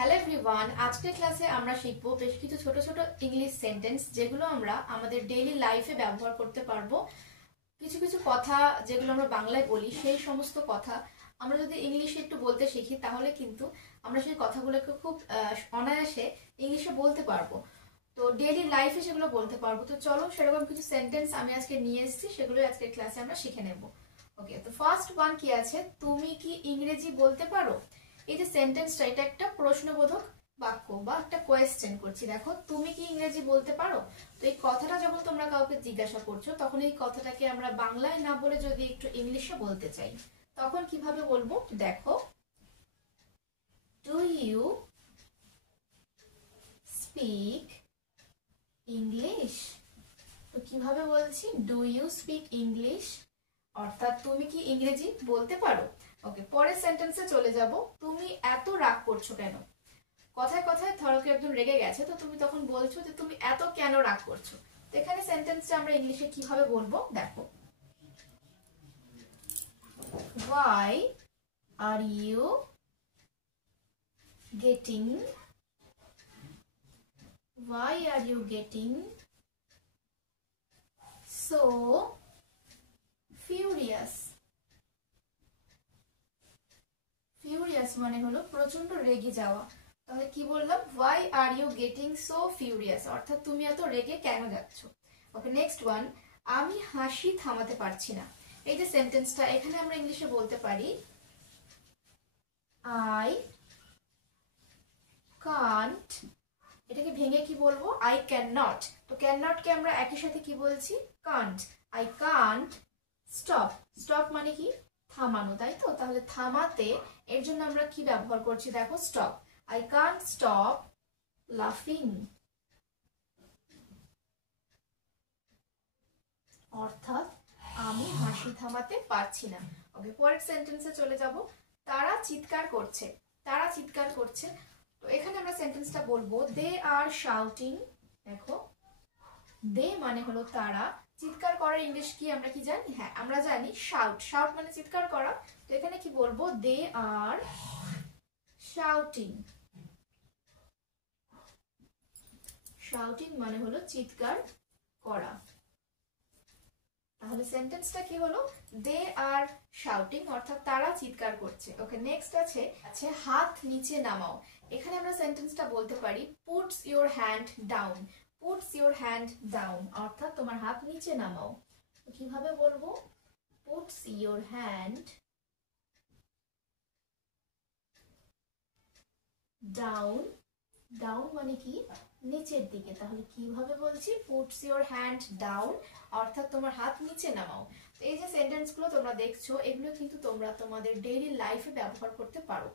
Hello everyone, আজকের ক্লাসে আমরা শিখব বেশ কিছু ছোট ছোট ইংলিশ সেন্টেন্স যেগুলো আমরা আমাদের ডেইলি লাইফে ব্যবহার করতে পারবো। কিছু কিছু কথা যেগুলো আমরা বাংলায় বলি সেই সমস্ত কথা আমরা যদি ইংলিশে একটু বলতে শিখি তাহলে কিন্তু আমরা সেই কথাগুলোকে খুব অনায়াসে ইংলিশে বলতে পারবো। তো ডেইলি লাইফে সেগুলো বলতে পারবো। তো চলো সেরকম কিছু সেন্টেন্স আমি আজকে নিয়ে এসেছি, সেগুলোই আজকের ক্লাসে আমরা শিখে নেব। ওকে, তো ফার্স্ট ওয়ান কি আছে, তুমি কি ইংরেজি বলতে পারো? এই যে সেন্টেন্সটা, এটা একটা প্রশ্নবোধক বাক্য বা একটা কোয়েশ্চেন করছি। দেখো, তুমি কি ইংরেজি বলতে পারো? তো এই কথাটা যখন তোমরা কাউকে জিজ্ঞাসা করছো তখন এই কথাটাকে আমরা বাংলায় না বলে যদি একটু ইংলিশে বলতে চাই তখন কিভাবে বলবো দেখো, ডু ইউ স্পিক ইংলিশ? তো কিভাবে বলছি, ডু ইউ স্পিক ইংলিশ, অর্থাৎ তুমি কি ইংরেজি বলতে পারো। ওকে, পরের সেন্টেন্সে চলে যাব। তুমি এত রাগ করছো কেন? কথায় কথায় ধরো কেউ একজন রেগে গেছে, তো তুমি তখন বলছো যে তুমি এত কেন রাগ করছো। তো এখানে সেন্টেন্সটা আমরা ইংলিশে কিভাবে বলবো দেখো, why are you getting so furious? Furious মানে হলো প্রচন্ড রেগে যাওয়া। তাহলে কি বললাম, why are you getting so furious, অর্থাৎ তুমি এত রেগে কেন যাচ্ছ। ওকে, নেক্সট ওয়ান, আমি হাসি থামাতে পারছি না। এই যে সেন্টেন্সটা, এখানে আমরা ইংলিশে বলতে পারি I can't, এটাকে ভেঙে কি বলবো, I cannot। তো cannot কে আমরা একই সাথে কি বলছি, can't। I can't stop মানে কি, থামানো, তাই তো? তাহলে থামাতে এর জন্য আমরা কি ব্যবহার করছি দেখো, stop. I can't stop laughing, অর্থাৎ আমি হাসি থামাতে পারছি না। ওকে, পরের সেন্টেন্সে চলে যাব। তারা চিৎকার করছে, তারা চিৎকার করছে। তো এখানে আমরা সেন্টেন্সটা বলবো দে আর শাউটিং। দেখো, দে মানে হলো তারা, চিৎকার করার ইংলিশ কি আমরা কি জানি? হ্যাঁ, আমরা জানি শাউট। শাউট মানে চিৎকার করা। তো এখানে কি বলবো, দে আর শাউটিং। শাউটিং মানে হলো চিৎকার করা। তাহলে সেন্টেন্সটা কি হলো, দে আর শাউটিং, অর্থাৎ তারা চিৎকার করছে। ওকে, নেক্সট আছে হাত নিচে নামাও। এখানে আমরা সেন্টেন্সটা বলতে পারি puts your hand down. Puts your hand down, অর্থাৎ তোমার হাত নিচে নামাও। কিভাবে বলবো, puts your hand down. Down মানে কি, নিচের দিকে। তাহলে কিভাবে বলছি, পুটস ইওর হ্যান্ড ডাউন, অর্থাৎ তোমার হাত নিচে নামাও। তো এই যে সেন্টেন্সগুলো তোমরা দেখছো, এগুলো কিন্তু তোমরা তোমাদের ডেইলি লাইফে ব্যবহার করতে পারো।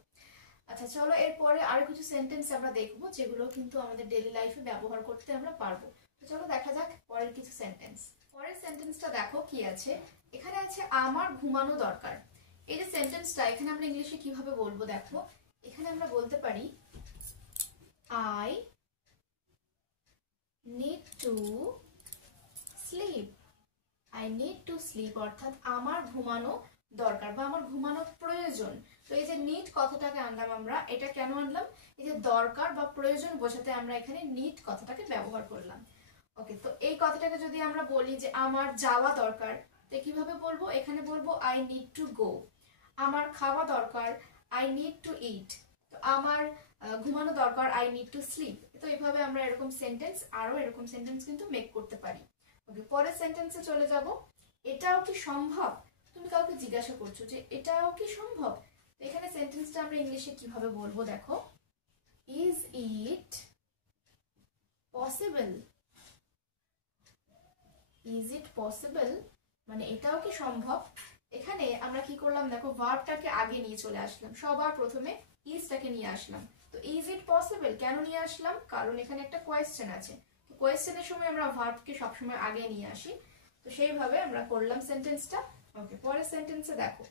আচ্ছা চলো, এরপরে আরো কিছু সেন্টেন্স আমরা দেখবো যেগুলো কিন্তু আমাদের ডেইলি লাইফে ব্যবহার করতে আমরা পারবো। তো চলো দেখা যাক পরের কিছু সেন্টেন্স। পরের সেন্টেন্সটা দেখো কি আছে, এখানে আছে আমার ঘুমানো দরকার। এই যে সেন্টেন্সটা, এখানে আমরা ইংলিশে কিভাবে বলবো দেখো, এখানে আমরা বলতে পারি I need to sleep. I need to sleep, অর্থাৎ আমার ঘুমানো দরকার বা আমার ঘুমানো প্রয়োজন। তো এই যে নিড কথাটাকে আনলাম আমরা, এটা কেন আনলাম, এই যে দরকার বা প্রয়োজন বোঝাতে আমরা এখানে নিড কথাটাকে ব্যবহার করলাম। ওকে, তো এই কথাটাকে যদি আমরা বলি যে আমার যাওয়া দরকার, তো কিভাবে বলবো, এখানে বলবো I need to go। আমার খাওয়া দরকার, I need to eat। তো আমার ঘুমানো দরকার, I need to sleep। তো এইভাবে আমরা এরকম সেন্টেন্স, আরো এরকম সেন্টেন্স কিন্তু মেক করতে পারি। ওকে, পরের সেন্টেন্সে চলে যাব। এটাও কি সম্ভব? তুমি কাউকে জিজ্ঞাসা করছো যে এটাও কি সম্ভব। তো এখানে সেন্টেন্সটা আমরা ইংলিশে কিভাবে বলবো দেখো, is it possible. Is it possible মানে এটাও কি সম্ভব। এখানে আমরা কি করলাম দেখো, ভার্বটাকে আগে নিয়ে চলে আসলাম, সবার প্রথমে ইজটাকে নিয়ে আসলাম। তো ইজ ইট পসিবল কেন নিয়ে আসলাম, কারণ এখানে একটা কোয়েশ্চেন আছে। তো কোয়েশ্চেনের সময় আমরা ভার্বকে সবসময় আগে নিয়ে আসি। তো সেইভাবে আমরা করলাম সেন্টেন্সটা। ওকে, পরের সেন্টেন্সে দেখো,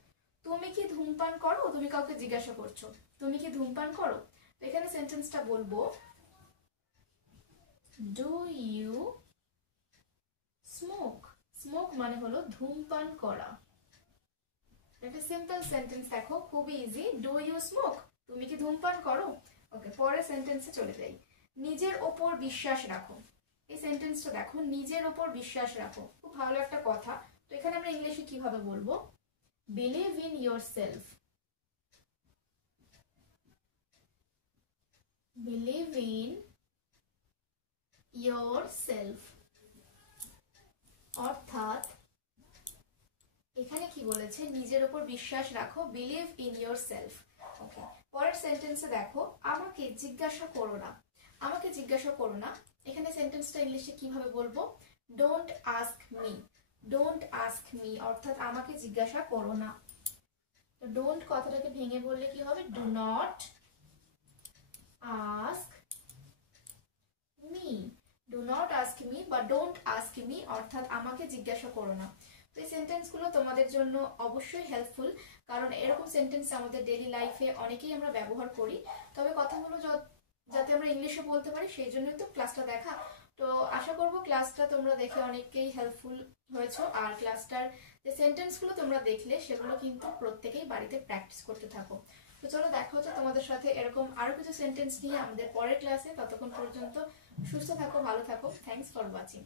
তুমি কি ধূমপান করো? তুমি কাউকে জিজ্ঞাসা করছো তুমি কি ধূমপান করো। তো এখানে সেন্টেন্সটা বলবো ডু ইউ স্মোক। স্মোক মানে হলো ধূমপান করা। একটা সিম্পল সেন্টেন্স দেখো, খুবই ইজি, ডু ইউ স্মোক, তুমি কি ধূমপান করো। ওকে, পরের সেন্টেন্সে চলে যাই। নিজের ওপর বিশ্বাস রাখো। এই সেন্টেন্সটা দেখো, নিজের ওপর বিশ্বাস রাখো, খুব ভালো একটা কথা। তো এখানে আমরা ইংলিশে কিভাবে বলবো? Believe in your self. Believe in your self, অর্থাৎ এখানে কি বলেছে? নিজের উপর বিশ্বাস রাখো, বিলিভ ইন ইয়োর সেলফ। ওকে, পরের সেন্টেন্সে দেখো, আমাকে জিজ্ঞাসা করো না। আমাকে জিজ্ঞাসা করো না, এখানে সেন্টেন্সটা ইংলিশে কিভাবে বলবো? Don't ask me. Don't ask me অর্থাৎ আমাকে জিজ্ঞাসা করো না। তো ডোন্ট কথাটাকে ভেঙে বললে কি হবে? Do not ask me. Do not ask me বা ডোন্ট আস্ক মি অর্থাৎ আমাকে জিজ্ঞাসা করো না। তো এই সেন্টেন্সগুলো তোমাদের জন্য অবশ্যই হেল্পফুল, কারণ এরকম সেন্টেন্স আমাদের ডেইলি লাইফে অনেকেই আমরা ব্যবহার করি। তবে কথাগুলো যাতে আমরা ইংলিশে বলতে পারি সেই জন্যই তো ক্লাসটা দেখা। তো আশা করব ক্লাসটা তোমরা দেখে অনেকেই হেল্পফুল হয়েছো, আর ক্লাসটার যে সেন্টেন্সগুলো তোমরা দেখলে সেগুলো কিন্তু প্রত্যেকেই বাড়িতে প্র্যাকটিস করতে থাকো। তো চলো দেখা হচ্ছে তোমাদের সাথে এরকম আরো কিছু সেন্টেন্স নিয়ে আমাদের পরের ক্লাসে। ততক্ষণ পর্যন্ত সুস্থ থাকো, ভালো থাকো। Thanks for watching.